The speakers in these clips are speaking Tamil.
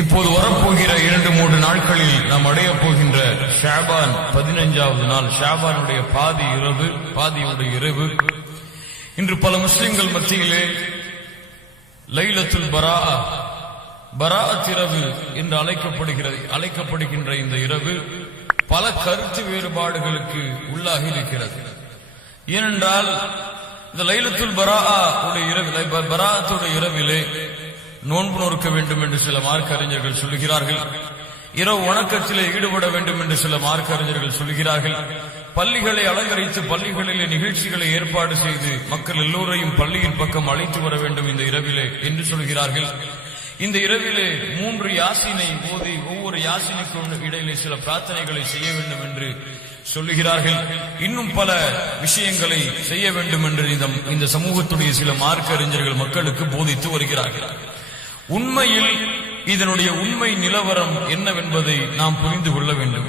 இப்போது வரப்போகிற 2-3 நாட்களில் நாம் அடைய போகின்ற ஷாபான் 15வது நாள், ஷாபானுடைய பாதியுடைய இரவு. இன்று பல முஸ்லிம்கள் மத்தியிலே லைலத்துல் பராஅத் இரவு என்று அழைக்கப்படுகின்ற இந்த இரவு பல கருத்து வேறுபாடுகளுக்கு உள்ளாகி இருக்கிறது. ஏனென்றால் இந்த லைலத்துல் பராஅத்துடைய இரவிலே நோன்பு நோக்க வேண்டும் என்று சில மார்க்க அறிஞர்கள் சொல்லுகிறார்கள். இரவு வணக்கத்திலே ஈடுபட வேண்டும் என்று சில மார்க்க அறிஞர்கள் சொல்லுகிறார்கள். பள்ளிகளை அலங்கரித்து பள்ளிகளிலே நிகழ்ச்சிகளை ஏற்பாடு செய்து மக்கள் எல்லோரையும் பள்ளியின் பக்கம் அழைத்து வர வேண்டும் இந்த இரவிலே என்று சொல்கிறார்கள். இந்த இரவிலே 3 யாசீனை ஓதி ஒவ்வொரு யாசீனுக்கும் இடையிலே சில பிரார்த்தனைகளை செய்ய வேண்டும் என்று சொல்லுகிறார்கள். இன்னும் பல விஷயங்களை செய்ய வேண்டும் என்று இந்த சமூகத்துடைய சில மார்க்க அறிஞர்கள் மக்களுக்கு போதித்து வருகிறார்கள். உண்மையில் இதனுடைய உண்மை நிலவரம் என்னவென்பதை நாம் புரிந்து கொள்ள வேண்டும்.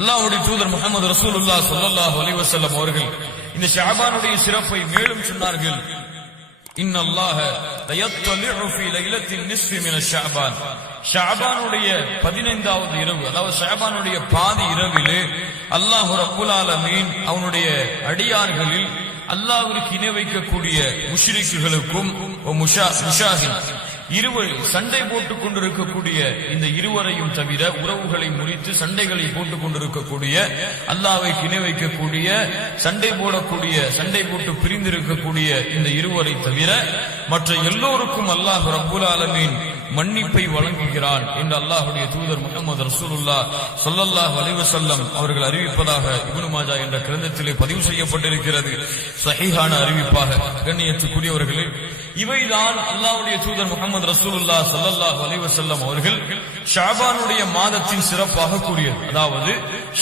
அல்லாஹ்வுடைய தூதர் முஹம்மது ரசூலுல்லாஹ் ஸல்லல்லாஹு அலைஹி வஸல்லம் அவர்கள் இந்த ஷஅபானுடைய சிறப்பை மேலும் சொன்னார்கள். இன்னல்லாஹ லயத்தலிஉ ஃபீ லைலத்தின் நிஸ்ஃபி மின ஷஅபான், ஷஅபானுடைய 15வது இரவு, அதாவது ஷஅபானுடைய பாதி இரவிலே அல்லாஹ் ரப்புல் ஆலமீன் அவனுடைய அடியார்களில் அல்லாஹ்விற்கு இணை வைக்கக்கூடிய முஷ்ரிக்குகளுக்கும் முஷாஹின் சண்டை போட்டுக் கொண்டிருக்கக்கூடிய இந்த இருவரையும் தவிர, உறவுகளை முறித்து சண்டைகளை போட்டுக் கொண்டிருக்கக்கூடிய, அல்லாஹ்வை இணை வைக்கக்கூடிய, சண்டை போட்டு பிரிந்திருக்கக்கூடிய இந்த இருவரை தவிர மற்ற எல்லோருக்கும் அல்லாஹ் ரப்புல் ஆலமீன் மன்னிப்பை வழங்குகிறான் என்று அல்லாஹ்வுடைய தூதர் முஹம்மது ரசூலுல்லாஹ் ஸல்லல்லாஹு அலைஹி வஸல்லம் அவர்கள் அறிவிப்பதாக இப்னு மாஜா என்ற கிரந்தத்திலே பதிவு செய்யப்பட்டிருக்கிறது. ஸஹீஹான அறிவிப்பாக. கண்ணியத்துக்குரியவர்களே, இவைதான் அல்லாஹ்வுடைய தூதர் முஹம்மது ரசூலுல்லாஹ் ஸல்லல்லாஹு அலைஹி வஸல்லம் அவர்கள் ஷஅபானுடைய மாதத்தின் சிறப்பாக கூறியது. அதாவது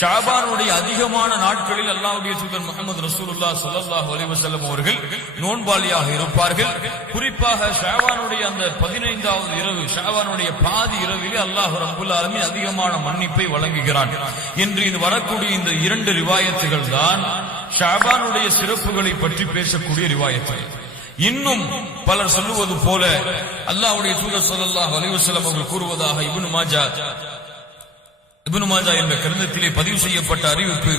ஷஅபானுடைய அதிகமான நாட்களில் அல்லாஹ்வுடைய தூதர் முஹம்மது ரசூலுல்லாஹ் ஸல்லல்லாஹு அலைஹி வஸல்லம் அவர்கள் நோன்பாளியாக இருப்பார்கள். குறிப்பாக ஷஅபானுடைய அந்த 15வது இரவு, ஷஅபானுடைய பாதி இரவிலே அல்லாஹ் ரப்புல் ஆலமீன் அதிகமான மன்னிப்பை வழங்குகிறான் என்று இது வரக்கூடிய இந்த 2 ரிவாயத்துகள் தான் ஷஅபானுடைய சிறப்புகளை பற்றி பேசக்கூடிய ரிவாயத்துகள். இன்னும் பலர் சொல்லுவது போல அல்லாஹ்வுடைய தூதர் ஸல்லல்லாஹு அலைஹி வஸல்லம் அவர்கள் கூறுவதாக இப்னு மாஜா என்ற கிரந்தத்திலே பதிவு செய்யப்பட்ட அறிவிப்பு,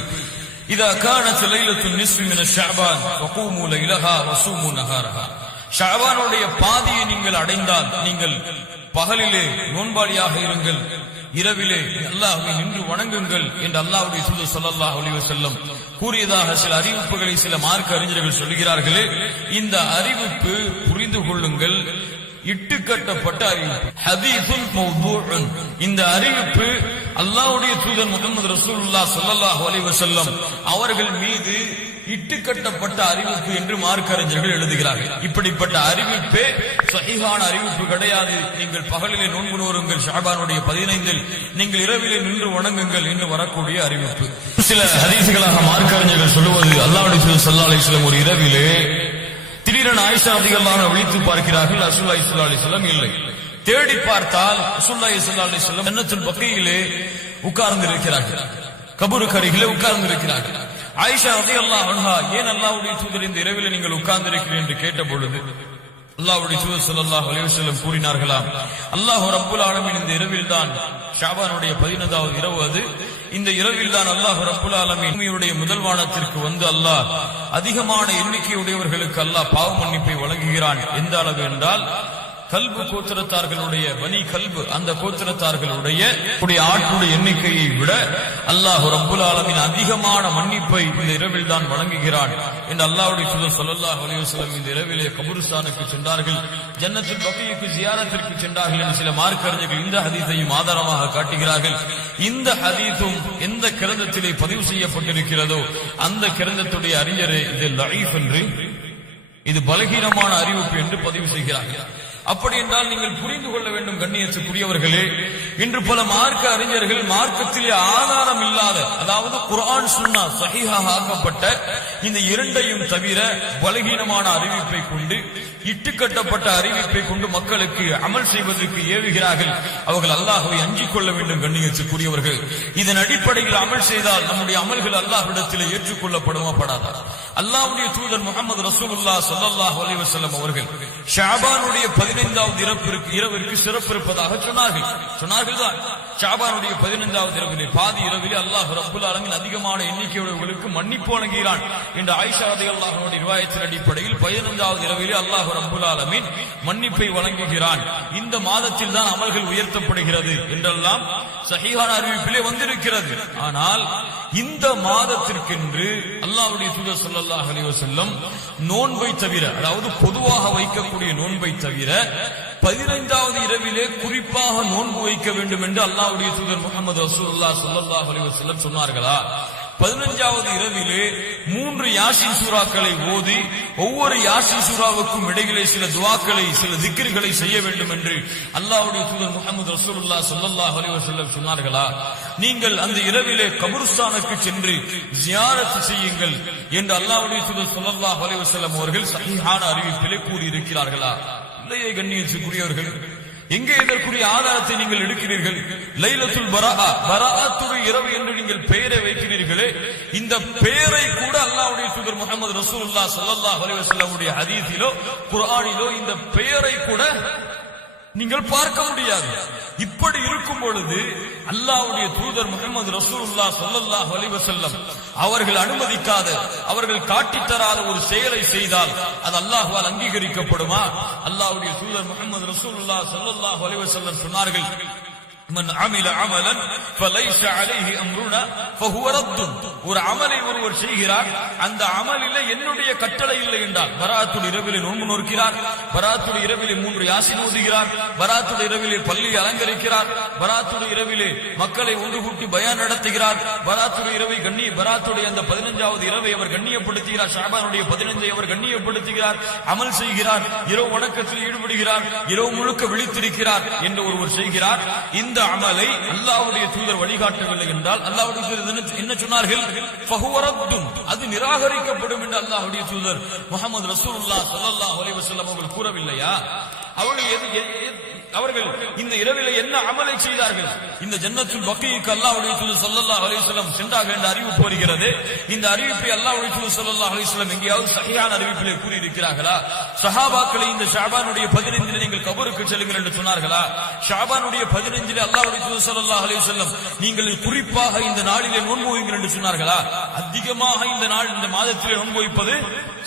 இதா கானத் லைலத்துன் நிஸ்ஃபி மின ஷஅபான் ஃபகூமு லைலஹா வஸூமு நஹாரஹா, ஷஅபானுடைய பாதியை நீங்கள் அடைந்தால் நீங்கள் பகலிலே நோன்பாளியாக இருங்கள், இரவிலே அல்லாஹ்வை நின்று வணங்குங்கள் என்று அல்லாஹ்வுடைய தூதர் ஸல்லல்லாஹு அலைஹி வஸல்லம் கூறியதாக சில அறிவிப்புகளை சில மார்க்க அறிஞர்கள் சொல்கிறார்களே. இந்த அறிவிப்பு புரிந்து கொள்ளுங்கள், இட்டுக்கட்டப்பட்ட அறிவிப்பு, ஹதீஸுன் மௌதூஉன். இந்த அறிவிப்பு அல்லாஹ்வுடைய தூதர் முஹம்மது ரசூலுல்லாஹ் ஸல்லல்லாஹு அலைஹி வஸல்லம் அவர்கள் மீது இட்டுக்கட்டப்பட்ட அறிவிப்பு என்று மார்க்க அறிஞர்கள் எழுதுகிறார்கள். இப்படிப்பட்ட அறிவிப்பே ஸஹீஹான அறிவிப்பு கிடையாது. நீங்கள் பகலிலே நோன்பு நோருங்கள், ஷஅபானுடைய 15இல் நீங்கள் இரவிலே நின்று வணங்குங்கள் என்று வரக்கூடிய அறிவிப்பு. சில ஹதீஸ்களாக மார்க்க அறிஞர்கள் சொல்லுவது, அல்லாஹ்வுடைய தூதர் ஸல்லல்லாஹு அலைஹி வஸல்லம் ஒரு இரவிலே திடீரென ஆயிஷா ரலியல்லாஹு அன்ஹா விழித்து பார்க்கிறார்கள். ரசூலுல்லாஹி ஸல்லல்லாஹு அலைஹி வஸல்லம் இல்லை. தேடி பார்த்தால் ரசூலுல்லாஹி ஸல்லல்லாஹு அலைஹி வஸல்லம் ஜன்னத்துல் பக்கீயிலே உட்கார்ந்து இருக்கிறார்கள், கபருக்கு அருகிலே உட்கார்ந்து இருக்கிறார்கள். ஆயிஷா ரலியல்லாஹு அன்ஹா, ஏன் அல்லாஹ்வுடைய தூதர் இந்த இரவிலே நீங்கள் உட்கார்ந்து இருக்கிறீர்கள் என்று கேட்ட பொழுது அல்லாஹ்வுடைய தூதர் ஸல்லல்லாஹு அலைஹி வஸல்லம் கூறினார்களாம், அல்லாஹ் ரப்புல் ஆலமீன் இந்த இரவில் தான், ஷஅபானுடைய 15வது இரவு அது, இந்த இரவில் தான் அல்லாஹ் ரப்புல் ஆலமீன் பூமியுடைய முதல் வானத்திற்கு வந்து அல்லாஹ் அதிகமான எண்ணிக்கையுடையவர்களுக்கு அல்லாஹ் பாவ மன்னிப்பை வழங்குகிறான். எந்த அளவு என்றால், கல்பு கோத்திரத்தார்களுடைய பனி கல்பு, அந்த கோத்திரத்தார்களுடைய ஆட்களுடைய எண்ணிக்கையை விட அல்லாஹ் ரப்புல் ஆலமீன் அதிகமான மன்னிப்பை இந்த இரவில் தான் வழங்குகிறான் என்று அல்லாஹ்வுடைய தூதர் ஸல்லல்லாஹு அலைஹி வஸல்லம் இந்த இரவிலே கபூர்ஸ்தானுக்கு சென்றார்கள், ஜன்னத்துல் பக்கீக்கு ஜியாரத்திற்கு சென்றார்கள் என்று சில மார்க்க அறிஞர்கள் இந்த ஹதீஸையும் ஆதாரமாக காட்டுகிறார்கள். இந்த ஹதீஸும் எந்த கிரந்தத்திலே பதிவு செய்யப்பட்டிருக்கிறதோ அந்த கிரந்தத்துடைய அறிஞரே இது லஈஃப் என்று, இது பலகீனமான அறிவிப்பு என்று பதிவு செய்கிறார்கள். அப்படி என்றால் நீங்கள் புரிந்து கொள்ள வேண்டும் கண்ணியத்துக்குரியவர்களே, இன்று பல மார்க்க அறிஞர்கள் மார்க்கத்திலே ஆதாரம் இல்லாத, அதாவது குர்ஆன் சுன்னா ஸஹீஹாக ஆக்கப்பட்ட இந்த 2ஐயும் தவிர பலகீனமான அறிவிப்பை கொண்டு இட்டுக்கட்டப்பட்ட அறிவிப்பை கொண்டு மக்களுக்கு அமல் செய்வதற்கு ஏவுகிறார்கள். அவர்கள் அல்லாஹ்வை அஞ்சிக் கொள்ள வேண்டும். கண்ணியத்துக்குரியவர்கள், இதன் அடிப்படையில் அமல் செய்தால் நம்முடைய அமல்கள் அல்லாஹ்விடத்தில் ஏற்றுக்கொள்ளப்படுமா படாதா? அல்லாஹ்வுடைய தூதர் முஹம்மது ரசூலுல்லாஹ் ஸல்லல்லாஹு அலைஹி வஸல்லம் அவர்கள் ஷஅபானுடைய 15வது இரவிற்கு சிறப்பு இருப்பதாக சொன்னார்கள் தான். ஷஅபானுடைய 15வது இரவிலே பாதி இரவிலே அல்லாஹ் ரப்புல் ஆலமீன் அதிகமான எண்ணிக்கையுள்ளவர்களுக்கு மன்னிப்பு வழங்குகிறான் என்ற ஆயிஷா ரலியல்லாஹு அன்ஹா ரிவாயத்தின் அடிப்படையில் 15வது இரவிலே அல்லாஹ் ரப்புல் ஆலமீன் மன்னிப்பை வழங்குகிறான். இந்த மாதத்தில் தான் அமல்கள் உயர்த்தப்படுகிறது என்றெல்லாம் சஹீஹான அறிவிப்பிலே வந்திருக்கிறது. ஆனால் இந்த மாதத்திற்கென்று அல்லாஹ்வுடைய தூதர் ஸல்லல்லாஹு அலைஹி வஸல்லம் நோன்பை தவிர, அதாவது பொதுவாக வைக்கக்கூடிய நோன்பை தவிர 15வது இரவிலே குறிப்பாக நோன்பு வைக்க வேண்டும் என்று அல்லாஹ்வுடைய தூதர் முஹம்மது ரசூலுல்லாஹ் ஸல்லல்லாஹு அலைஹி வஸல்லம் சொன்னார்களா? 15வது இரவிலே 3 யாசீன் சூறாக்களை ஓதி ஒவ்வொரு யாசீன் சூறாவுக்கும் இடையிலே சில துஆக்களை, சில திக்ர்களை செய்ய வேண்டும் என்று அல்லாஹ்வுடைய தூதர் முஹம்மது ரசூலுல்லாஹ் ஸல்லல்லாஹு அலைஹி வஸல்லம் சொன்னார்களா? நீங்கள் அந்த இரவிலே கபர்ஸ்தானுக்கு சென்று ஜியாரத் செய்யுங்கள் என்று அல்லாஹ்வுடைய தூதர் ஸல்லல்லாஹு அலைஹி வஸல்லம் அவர்கள் சஹீஹான அறிவிப்பிலே கூறியிருக்கிறார்களா? இல்லையே கண்ணியத்துக்குரியவர்கள், எங்கே இதற்குரிய ஆதாரத்தை நீங்கள் எடுக்கிறீர்கள்? லைலத்துல் பராஅத்துடைய இரவு என்று நீங்கள் பெயரை வைக்கிறீர்களே, இந்த பெயரை கூட அல்லாஹ்வுடைய தூதர் முஹம்மது ரசூலுல்லாஹ் ஸல்லல்லாஹு அலைஹி வஸல்லம் உடைய ஹதீஸிலோ குர்ஆனிலோ இந்த பெயரை கூட நீங்கள் பார்க்க முடியாது. இப்படி இருக்கும் பொழுது அல்லாஹ்வுடைய தூதர் முஹம்மது ரசூலுல்லாஹ் ஸல்லல்லாஹு அலைஹி வஸல்லம் அவர்கள் அனுமதிக்காத, அவர்கள் காட்டித் தராத ஒரு செயலை செய்தால் அது அல்லாஹ்வால் அங்கீகரிக்கப்படுமா? அல்லாஹ்வுடைய தூதர் முஹம்மது ரசூலுல்லாஹ் ஸல்லல்லாஹு அலைஹி வஸல்லம் சொன்னார்கள், மன் அமில அமலன் ஃபலைஸ அலைஹி அம்ருனா ஃபஹுவ ரத்துன். ஒரு அமலை ஒருவர் செய்கிறார், அந்த அமலிலே என்னுடைய கட்டளை இல்லை என்றால், பராத்துடைய இரவிலே நோன்பு நோக்கிறார், பராத்துடைய இரவிலே 3 யாசீன் ஓதுகிறார், பராத்துடைய இரவிலே பள்ளியை அலங்கரிக்கிறார், பராத்துடைய இரவிலே மக்களை ஒன்று கூட்டி பயான் நடத்துகிறார், பராத்துடைய இரவை பராத்துடைய அந்த 15வது இரவை அவர் கண்ணியப்படுத்துகிறார், ஷஅபானுடைய 15ஐ அவர் கண்ணியப்படுத்துகிறார், அமல் செய்கிறார், இரவு வணக்கத்தில் ஈடுபடுகிறார், இரவு முழுக்க விழித்திருக்கிறார் என்று ஒருவர் செய்கிறார். இந்த அமலை அல்லாஹ்வுடைய தூதர் வழிகாட்டவில்லை என்றால் அல்லாஹ்வுடைய தூதர் என்ன சொன்னார்கள்? ஃபஹுவ ரத்துன், அது நிராகரிக்கப்படும் என்று அல்லாஹ்வுடைய தூதர் முஹம்மது ரசூலுல்லாஹ் ஸல்லல்லாஹு அலைஹி வஸல்லம் அவர்கள் கூறவில்லையா? அவர்கள் இந்த இரவிலே என்ன அமலை செய்தார்கள்? இந்த ஜன்னத்துல் பக்கீக்கு அல்லாஹ்வுடைய தூதர் ஸல்லல்லாஹு அலைஹி வஸல்லம் சென்றார்கள் என்ற அறிவிப்பு வருகிறது. இந்த அறிவிப்பை அல்லாஹ்வுடைய தூதர் ஸல்லல்லாஹு அலைஹி வஸல்லம் எங்கேயாவது சஹீஹான அறிவிப்பிலே கூறியிருக்கிறார்களா? ஷஹாபாக்களை இந்த ஷஅபானுடைய 15இலே நீங்கள் கபருக்கு செல்லுங்கள் என்று சொன்னார்களா? ஷஅபானுடைய 15இலே அல்லாஹ்வுடைய தூதர் ஸல்லல்லாஹு அலைஹி வஸல்லம் நீங்கள் குறிப்பாக இந்த நாளிலே நோன்பு வையுங்கள் என்று சொன்னார்களா? அதிகமாக இந்த மாதத்திலே நோன்பு வைப்பது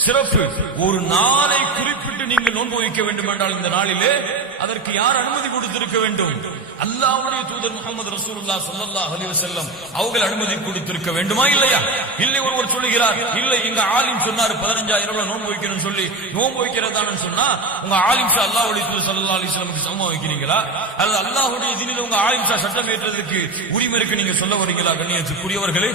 சிறப்பு. ஒரு நாளை குறிப்பிட்டு நீங்கள் நோன்பு வைக்க வேண்டும் என்றால் இந்த நாளிலே அதற்கு யார் அனுமதி கொடுத்திருக்க வேண்டும்? அல்லாஹ்வுடைய தூதர் முஹம்மது ரசூலுல்லாஹ் ஸல்லல்லாஹு அலைஹி வஸல்லம் அவர்கள் அனுமதி கொடுத்திருக்க வேண்டுமா இல்லையா? இல்லை, ஒருவர் சொல்லுகிறார், இல்லை எங்க ஆலிம் சொன்னார் 15,000 நோன்பு வைக்கணும்னு சொல்லி, நோன்பு வைக்கிறதான்னு சொன்னா உங்க ஆலிம் ஷா அல்லாஹ்வுடைய தூதர் ஸல்லல்லாஹு அலைஹி வஸல்லம் சமமா வைக்கிறீங்களா? அல்லது அல்லாஹ்வுடைய தீனில் உங்க ஆலிம் ஷா சட்டம் ஏற்றதுக்கு உரிமை இருக்கு நீங்க சொல்ல வரீங்களா? கண்ணியத்துக்குரியவர்களே,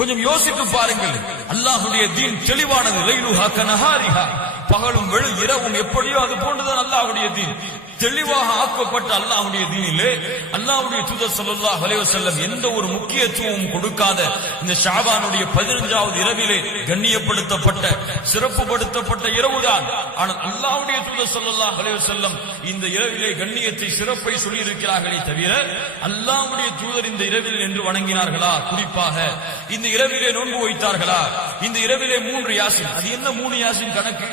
கொஞ்சம் யோசித்து பாருங்கள். அல்லாஹ்வுடைய தீன் தெளிவானது. லைலுஹா கனஹாரிஹா, பகலும் இரவும் எப்படியோ அது போன்றுதான் அல்லாஹ்வுடைய தீன். தெளிவாக ஆக்கப்பட்ட அல்லாஹ்வுடைய தீனிலே அல்லாஹ்வுடைய தூதர் ஸல்லல்லாஹு அலைஹி வஸல்லம் எந்த ஒரு முக்கியத்துவமும் கொடுக்காத இந்த ஷஅபானுடைய 15வது இரவிலே கண்ணியப்படுத்தப்பட்ட, சிறப்புப்படுத்தப்பட்ட இரவுதான். ஆனால் அல்லாஹ்வுடைய தூதர் ஸல்லல்லாஹு அலைஹி வஸல்லம் இந்த இரவிலே கண்ணியத்தை, சிறப்பை சொல்லி இருக்கிறார்களே தவிர அல்லாஹ்வுடைய தூதர் இந்த இரவில் என்று வணங்கினார்களா? குறிப்பாக இந்த இரவிலே நோன்பு வைத்தார்களா? இந்த இரவிலே 3 யாசீன், அது என்ன 3 யாசீன் கணக்கு?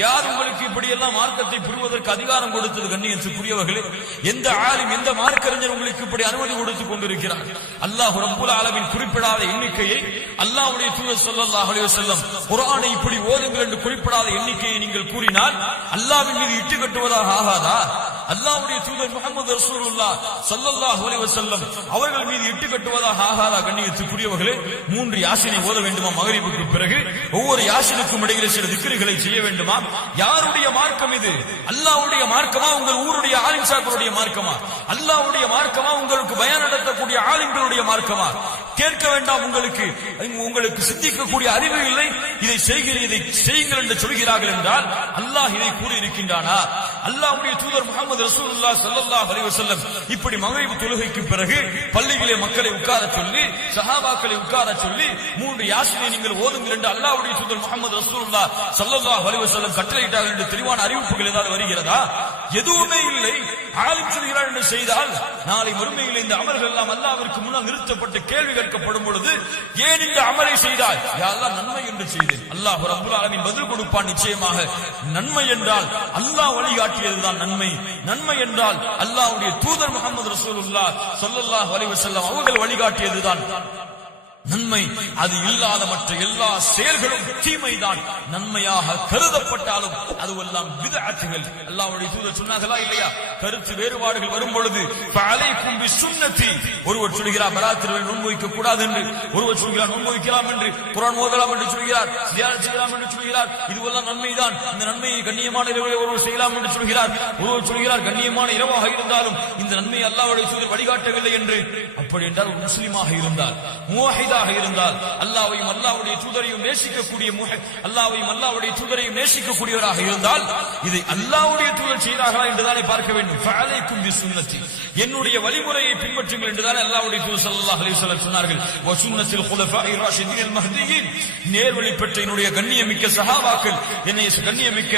யார் உங்களுக்கு இப்படி எல்லாம் மார்க்கத்தை புரிவதற்கு அதிகாரம் கொடுத்தது? கண்ணியத்துக்குரியவர்களே, எந்த ஆலிம், எந்த மார்க்கறிஞர் உங்களுக்கு இப்படி அனுமதி கொடுத்துக் கொண்டிருக்கிறார்? அல்லாஹ் ரப்புல் ஆலமீன் குறிப்பிடாத எண்ணிக்கையை அல்லாஹ்வுடைய தூதர் ஸல்லல்லாஹு அலைஹி வஸல்லம் குர்ஆனை இப்படி ஓதுங்கள் என்று குறிப்பிடாத எண்ணிக்கையை நீங்கள் கூறினால் அல்லாஹ்வின் மீது இட்டு கட்டுவதாக ஆகாதா? அல்லாஹ்வுடைய தூதர் முஹம்மது ரசூலுல்லாஹ் ஸல்லல்லாஹு அலைஹி வஸல்லம் அவர்கள் மீது இட்டு கட்டுவதாக ஆகாதா? கண்ணியத்துக்குரியவர்களே, 3 யாசீனை ஓத வேண்டுமா? மக்ரிபுக்கு பிறகு ஒவ்வொரு யாசீனுக்கும் இடையிலே சில திக்ர்களை செய்ய வேண்டுமா? யாருடைய மார்க்கம் இது? அல்லாஹ்வுடைய மார்க்கமா? உங்கள் ஊருடைய ஆலிம் ஷாக்களுடைய மார்க்கமா? அல்லாஹ்வுடைய மார்க்கமா? உங்களுக்கு பயான் நடத்தக்கூடிய ஆலிம்களுடைய மார்க்கமா? கேட்க வேண்டாம், உங்களுக்கு சிந்திக்கக்கூடிய அறிவு இல்லை, இதை செய்யுங்கள் என்று சொல்கிறார்கள் என்றால் அல்லாஹ் இதை கூறியிருக்கின்றானா? அல்லாஹ்வுடைய தூதர் முஹம்மது ரசூலுல்லாஹ் ஸல்லல்லாஹு அலைஹி வஸல்லம் இப்படி மக்ரிப் தொழுகைக்கு பிறகு பள்ளியிலே மக்களை உட்கார சொல்லி, சஹாபாக்களை உட்கார சொல்லி 3 யாசினை நீங்கள் ஓதுங்கள் என்று அல்லாஹ்வுடைய தூதர் முஹம்மது ரசூலுல்லாஹ் ஸல்லல்லாஹு அலைஹி வஸல்லம் கட்டளையிட்டார்கள் என்று தெளிவான அறிவிப்புகள் ஏதாவது வருகிறதா? எதுவுமே இல்லை. ஆலிம் சொல்கிறார் என்று செய்தால் நாளை மறுமையில் இந்த அமல்கள் எல்லாம் அல்லாஹ்விற்கு முன்னால் நிறுத்தப்பட்டு கேள்வி கேட்கப்படும் பொழுது ஏன் இந்த அமலை செய்தாய்? யா அல்லாஹ் நன்மை என்று செய்தேன். அல்லாஹ் ரப்பல் ஆலமீன் பதில் கொடுப்பான். நிச்சயமாக நன்மை என்றால் அல்லாஹ் வழிகாட்டியதுதான் நன்மை. நன்மை என்றால் அல்லாஹ்வுடைய தூதர் முஹம்மது ரசூலுல்லாஹ் ஸல்லல்லாஹு அலைஹி வஸல்லம் அவர்கள் வழிகாட்டியதுதான் நன்மை. அது இல்லாத மற்ற எல்லா செயல்களும் தீமைதான். நன்மையாக கருதப்பட்டாலும் அதுவெல்லாம் பித்அத்துகள். அல்லாஹ்வுடைய தூதர் சொன்னார்களா இல்லையா? கருத்து வேறுபாடுகள் வரும் பொழுது ஃபஅலைக்கும் பிசுன்னதி, ஒருவர் சொல்கிறார் பராத்திரை நோன்பு வைக்க கூடாது என்று, ஒருவர் சொல்கிறார் நோன்பு வைக்கலாம் என்று, குர்ஆன் ஓதலாம் என்று சொல்கிறார், தியானம் செய்யலாம் என்று சொல்கிறார். இதுவெல்லாம் நன்மைதான். இந்த நன்மையை கண்ணியமான இரவில் ஒருவர் செய்யலாம் என்று சொல்கிறார். ஒருவர் சொல்கிறார் கண்ணியமான இரவாக இருந்தாலும் இந்த நன்மையை அல்லாஹ்வுடைய தூதர் வழிகாட்டவில்லை என்று. அப்படி என்றால் ஒரு முஸ்லிமாக இருந்தால், முவஹிதா இருந்தால், அல்லாஹ்வையும் அல்லாஹ்வுடைய தூதரையும் நேசிக்கக்கூடிய அல்லாஹ்வையும் அல்லாஹ்வுடைய தூதரையும் நேசிக்கக்கூடியவராக இருந்தால் இதை அல்லாஹ்வுடைய தூதர் செய்தார்களா என்றுதானே பார்க்க வேண்டும். ஃபஅலைக்கும் பிசுன்னதி, என்னுடைய வழிமுறையை பின்பற்றுங்கள் என்றுதானே அல்லாஹ்வுடைய தூதர் ஸல்லல்லாஹு அலைஹி வஸல்லம் சொன்னார்கள். வ சுன்னத்தில் குலஃபாஇர் ராஷிதீன் அல் மஹ்தியீன், நேர்வழி பெற்ற என்னுடைய கண்ணியமிக்க சஹாபாக்கள், என்னுடைய கண்ணியமிக்க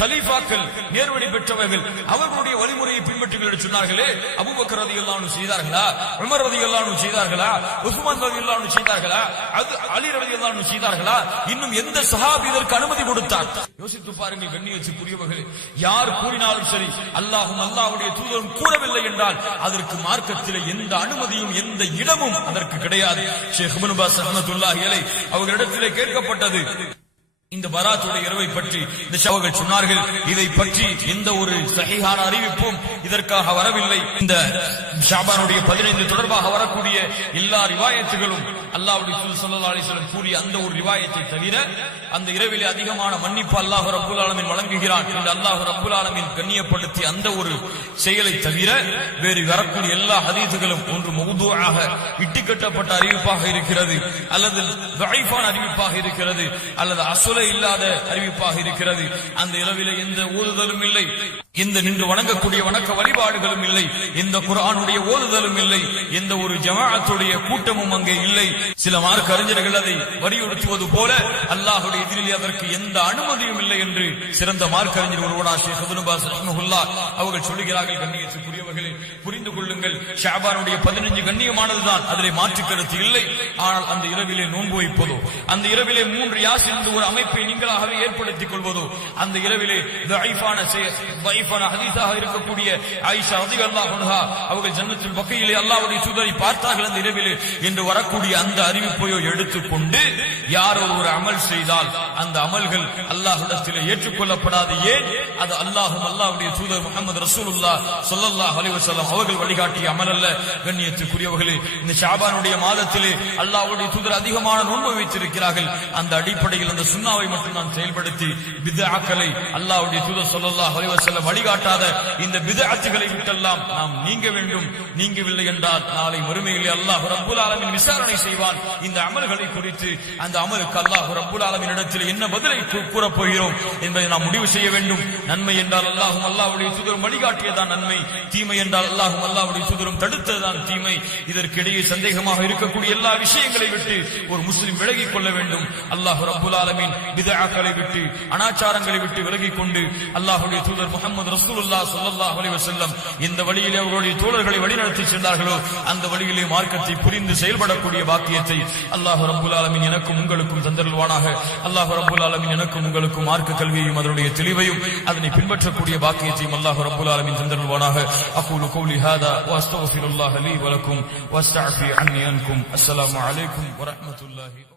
கலீஃபாக்கள், நேர்வழி பெற்றவர்கள், அவர்களுடைய வழிமுறையை பின்பற்றுங்கள் என்று சொன்னார்களே. அபூபக்கர் ரலியல்லாஹு அன்ஹு செய்தார்களா? உமர் ரலியல்லாஹு அன்ஹு செய்தார்களா? உஸ்மான் ரலியல்லாஹு அன்ஹு செய்தார்களா? அது அலி ரலியல்லாஹு அன்ஹு செய்தார்களா? இன்னும் எந்த சஹாபி இதற்கு அனுமதி கொடுத்தார்? யோசித்து பாருங்கள் கண்ணியத்திற்குரியவர்களே. யார் கூறினாலும் சரி, அல்லாஹ்வும் அல்லாஹ்வுடைய தூதரும் கூறவில்லை என்றால் அதற்கு மார்க்கத்திலே எந்த அனுமதியும் எந்த இடமும் அதற்கு கிடையாது. ஷேக் இப்னு பாஸ் ரஹ்மத்துல்லாஹி அலைஹி அவர்களிடத்திலே கேட்கப்பட்டது இந்த பராத்துடைய இரவை பற்றி. இந்த அவர்கள் சொன்னார்கள், இதை பற்றி எந்த ஒரு சஹீஹான அறிவிப்பும் இதற்காக வரவில்லை. இந்த ஷாபானுடைய 15 தொடர்பாக வரக்கூடிய எல்லா ரிவாயத்துகளும் அல்லாஹ்வுடைய தூதர் ஸல்லல்லாஹு அலைஹி வஸல்லம் கூறிய அந்த ஒரு ரிவாயத்தை தவிர அந்த இரவிலே அதிகமான மன்னிப்பு அல்லாஹ் ரப்பல் ஆலமீன் வழங்குகிறான் என்று அல்லாஹ் ரப்பல் ஆலமீன் கண்ணியப்படுத்தி அந்த ஒரு செயலை தவிர வேறு வரக்கூடிய எல்லா ஹதீஸுகளும் ஒன்று மௌதூஆக இட்டுக்கட்டப்பட்ட அறிவிப்பாக இருக்கிறது, அல்லது தஈஃபான அறிவிப்பாக இருக்கிறது, அல்லது அஸ்ல இல்லாத அறிவிப்பாக இருக்கிறது. அந்த இரவிலே எந்த ஓதுதலும் இல்லை, எந்த நின்று வணங்கக்கூடிய வணக்க வழிபாடுகளும் இல்லை, எந்த குர்ஆனுடைய ஓதுதலும் இல்லை, எந்த ஒரு ஜமாஅத்துடைய கூட்டமும் அங்கே இல்லை. சில மார்க்க அறிஞர்கள் அதை வலியுறுத்துவது போல அல்லாஹ்வுடைய எதிரிலே அதற்கு எந்த அனுமதியும் இல்லை என்று சிறந்த மார்க்க அறிஞர் ஒருவனா ஷேக் இப்னு பாஸ் ரஹ்மத்துல்லாஹ் அவர்கள் சொல்லுகிறார்கள். கண்ணியத்திற்குரியவர்களே, புரிந்து கொள்ளுங்கள், ஷாபானுடைய 15 கண்ணியமானதுதான், அதிலே மாற்று கருத்து இல்லை. ஆனால் அந்த இரவிலே நோன்பு வைப்பதோ, அந்த இரவிலே 3 யாசின் என்ற ஒரு அமைப்பை நீங்களாகவே ஏற்படுத்திக் கொள்வதோ, அந்த இரவிலே தஈஃபான ஹதீஸாக இருக்கக்கூடிய ஆயிஷா ரலியல்லாஹு அன்ஹா அவர்கள் ஜன்னத்துல் பக்கீயிலே அல்லாஹ்வுடைய தூதரை பார்த்தார்கள் அந்த இரவிலே என்று வரக்கூடிய அந்த அறிவிப்பையோ எடுத்துக்கொண்டு யார் ஒரு அமல் செய்தால் அந்த அமல்கள் அல்லாஹ்விடத்திலே ஏற்றுக்கொள்ளப்படாது. ஏன்? அது அல்லாஹ்வும் அல்லாஹ்வுடைய தூதர் முஹம்மது ரசூலுல்லாஹ் ஸல்லல்லாஹு அலைஹி வஸல்லம் அவர்கள் வழிகாட்டிய அமல் அல்ல. கண்ணியத்திற்குரியவர்களே, இந்த ஷாபானுடைய மாதத்திலே அல்லாஹ்வுடைய தூதர் அதிகமான நோன்பு வைத்திருக்கிறார்கள். அந்த அடிப்படையில் அந்த சுன்னாவை மட்டும் நாம் செயல்படுத்தி பித்அக்களை அல்லாஹ்வுடைய தூதர் ஸல்லல்லாஹு அலைஹி வஸல்லம் வழிகாட்டாத இந்த பித்அத்துகளை விட்டெல்லாம் நாம் நீங்க வேண்டும். நீங்கவில்லை என்றால் நாளை மறுமையிலே அல்லாஹ் ரப்பல் ஆலமீன் விசாரணை செய்வான் இந்த அமல்களை குறித்து. அந்த அமலுக்கு அல்லாஹ் ரப்பல் ஆலமீன் இடத்தில் என்ன பதிலை கூறப் போகிறோம் என்பதை நாம் முடிவு செய்ய வேண்டும். நன்மை என்றால் அல்லாஹ்வும் அல்லாஹ்வுடைய தூதரும் வழிகாட்டியதான் நன்மை, தீமை என்றால் அல்லாஹ்வும் அல்லாஹ்வுடைய தூதரும் தடுத்ததுதான் தீமை. இதற்கிடையே சந்தேகமாக இருக்கக்கூடிய எல்லா விஷயங்களை விட்டு ஒரு முஸ்லிம் விலகிக் கொள்ள வேண்டும். அல்லாஹ் ரப்பல் ஆலமீன் பித்அக்களை விட்டு அனாச்சாரங்களை விட்டு விலகிக் கொண்டு அல்லாஹ்வுடைய தூதர் முஹம்மது ரசூலுல்லாஹ் ஸல்லல்லாஹு அலைஹி வஸல்லம் இந்த வழியிலே அவர்களுடைய தோழர்களை வழிநடத்தி சென்றார்களோ அந்த வழியிலே மார்க்கத்தை புரிந்து செயல்படக்கூடிய பாக்கியத்தை அல்லாஹ் ரப்பல் ஆலமீன் எனக்கும் உங்களுக்கும் தந்தருள்வானாக. அல்லாஹ் ரப்பல் ஆலமீன் எனக்கும் உங்களுக்கும் மார்க்க கல்வியையும் அதனுடைய தெளிவையும் அதனை பின்பற்றக்கூடிய பாக்கியத்தையும் அல்லாஹ் ரப்பல் ஆலமீன் தந்தருள்வானாக. அகூலு கௌலி ஹாதா வ அஸ்தக்ஃபிருல்லாஹ லீ வ லக்கும் வ அஸ்தக்ஃபி அன்னி அன்கும். அஸ்ஸலாமு அலைக்கும் வ ரஹ்மத்துல்லாஹி.